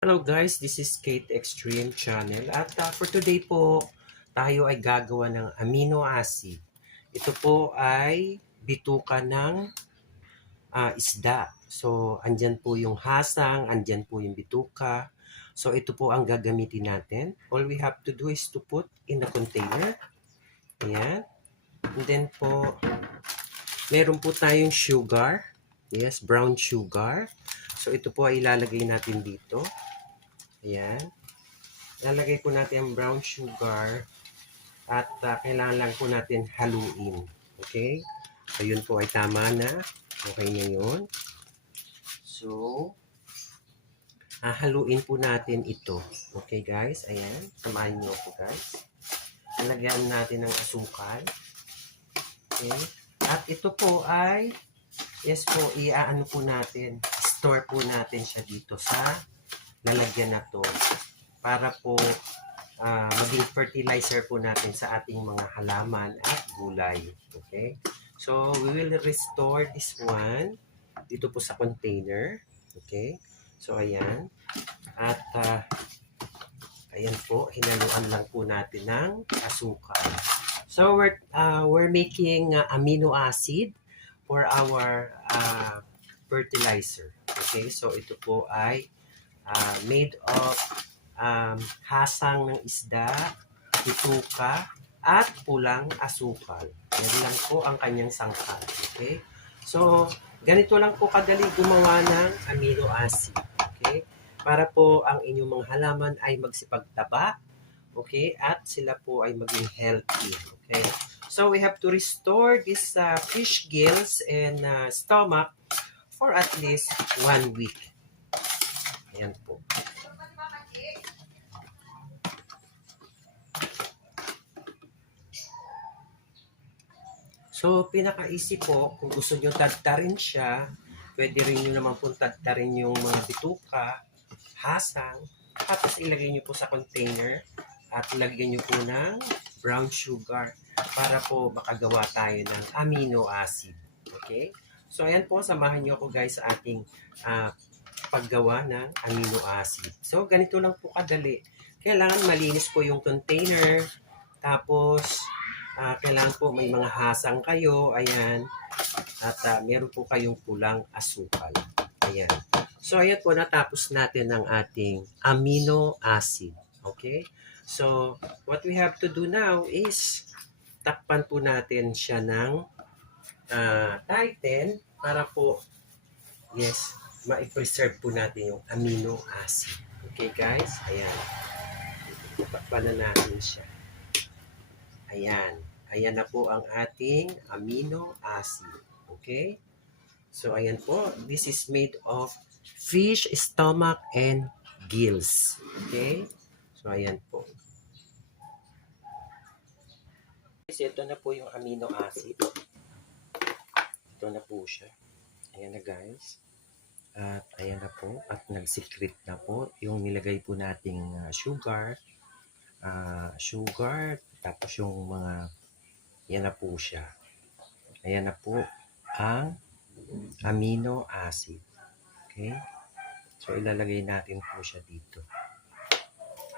Hello guys, this is Kate Extreme Channel at for today po tayo ay gagawa ng amino acid. Ito po ay bituka ng isda. So andyan po yung hasang, andyan po yung bituka. So ito po ang gagamitin natin. All we have to do is to put in the container. Ayan. And then po meron po tayong sugar. Yes, brown sugar. So ito po ay ilalagay natin dito. Ayan. Lalagay po natin ang brown sugar at kailangan lang po natin haluin. Okay? So, yun po ay tama na. Okay na yun. So, haluin po natin ito. Okay, guys? Ayan. Samahin niyo po, guys. Lalagyan natin ng asukal. Okay? At ito po ay, yes po, iaano po natin. Store po natin siya dito sa lalagyan na to. Para po maging fertilizer po natin sa ating mga halaman at gulay. Okay? So, we will restore this one dito po sa container. Okay? So, ayan. At, ayan po, hinaluan lang po natin ng asukal. So, we're making amino acid for our fertilizer. Okay? So, ito po ay made of hasang ng isda, bituka, at pulang asukal. Yan lang po ang kanyang sangkap. Okay? So, ganito lang po kadali gumawa ng amino acid. Okay? Para po ang inyong mga halaman ay magsipagtaba. Okay? At sila po ay maging healthy. Okay? So, we have to restore this fish gills and stomach for at least 1 week. Ayan po. So, pinaka-easy po, kung gusto nyo tadtarin siya, pwede rin nyo naman po tadtarin yung mga bituka, hasang, tapos ilagay nyo po sa container at ilagay nyo po ng brown sugar para po makagawa tayo ng amino acid. Okay? So, ayan po, samahan nyo ako guys sa ating paggawa ng amino acid. So, ganito lang po kadali. Kailangan malinis po yung container, tapos kailangan po may mga hasang kayo, ayan, at meron po kayong pulang asukal. Ayan. So, ayan po, natapos natin ang ating amino acid. Okay? So, what we have to do now is takpan po natin siya ng tighten para po, yes, ma-preserve po natin yung amino acid. Okay, guys? Ayan. Takpan na natin siya. Ayan. Ayan na po ang ating amino acid. Okay? So, ayan po. This is made of fish, stomach, and gills. Okay? So, ayan po. So, ito na po yung amino acid. Ito na po siya. Ayan na guys. At ayan na po. At nag-secret na po yung nilagay po nating sugar. Tapos yung mga yan na po siya. Ayan na po ang amino acid. Okay? So, ilalagay natin po siya dito.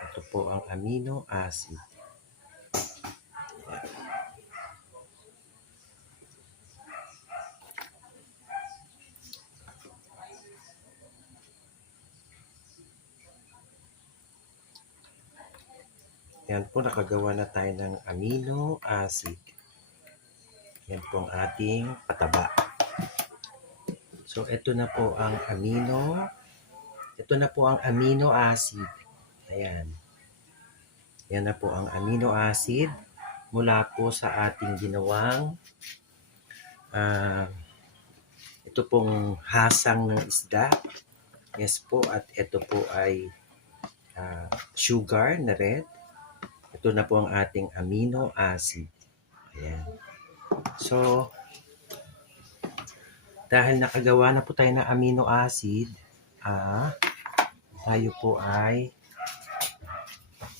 Ito po ang amino acid. Yan po, nakagawa na tayo ng amino acid. Yan po ang ating pataba. So, ito na po ang amino acid. Ayan. Yan na po ang amino acid mula po sa ating ginawang ito pong hasang ng isda. Yes po, at ito po ay sugar na red. Ito na po ang ating amino acid. Ayan. So, dahil nakagawa na po tayo ng amino acid, tayo po ay,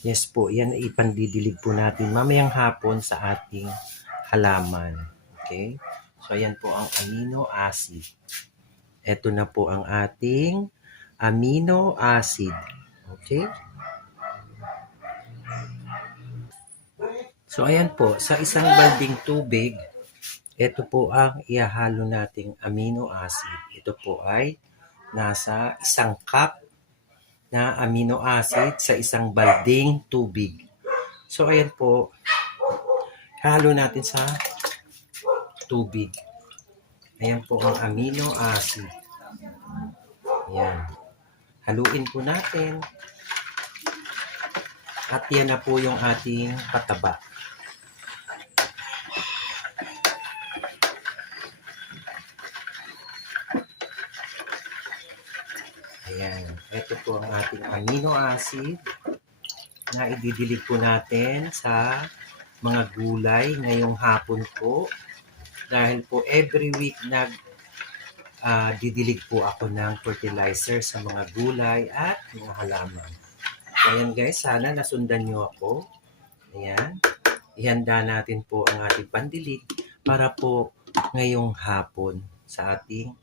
yes po, yan ipandidilig po natin mamayang hapon sa ating halaman. Okay? So, ayan po ang amino acid. Ito na po ang ating amino acid. Okay? So, ayan po, sa isang balding tubig, ito po ang ihahalo nating amino acid. Ito po ay nasa isang cup na amino acid sa isang balding tubig. So, ayan po, halo natin sa tubig. Ayan po ang amino acid. Ayan. Haluin po natin. At yan na po yung ating pataba. Ayan. Ito po ang ating amino acid na ididilig po natin sa mga gulay ngayong hapon po. Dahil po every week didilig po ako ng fertilizer sa mga gulay at mga halaman. Ayan guys, sana nasundan nyo ako. Ayan. Ihanda natin po ang ating pandilig para po ngayong hapon sa ating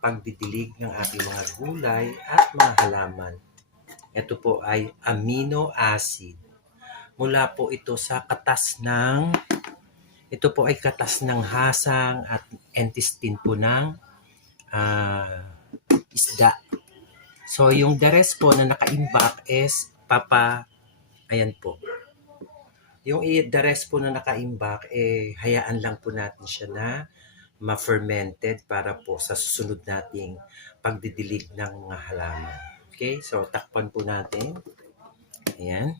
pagdidilig ng ating mga gulay at mga halaman. Ito po ay amino acid. Mula po ito sa ito po ay katas ng hasang at intestine po ng isda. So, yung the rest po na naka-imbak is ayan po. Yung the rest po na naka-imbak, hayaan lang po natin siya na ma-fermented para po sa susunod nating pagdidilig ng mga halaman. Okay, so takpan po natin. Ayan.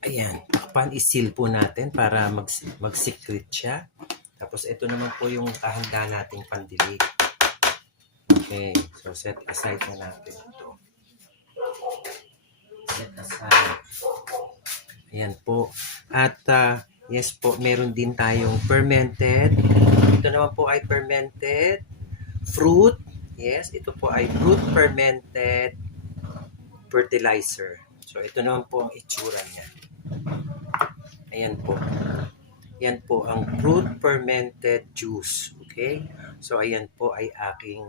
Ayan, takpan, isil po natin para mag-secret siya. Tapos ito naman po yung kahanda nating pandilig. Okay, so set aside na natin ito. Set aside. Ayan po. At yes po, meron din tayong fermented. Ito naman po ay fermented fruit. Yes, ito po ay fruit fermented fertilizer. So ito naman po ang itsura niya. Ayan po. Yan po ang fruit fermented juice. Okay? So ayan po ay aking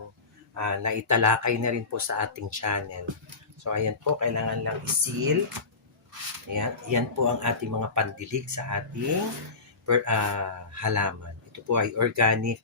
naitalakay na rin po sa ating channel. So ayan po, kailangan lang isil. Ayan, yan po ang ating mga pandilig sa ating halaman. Ito po ay organic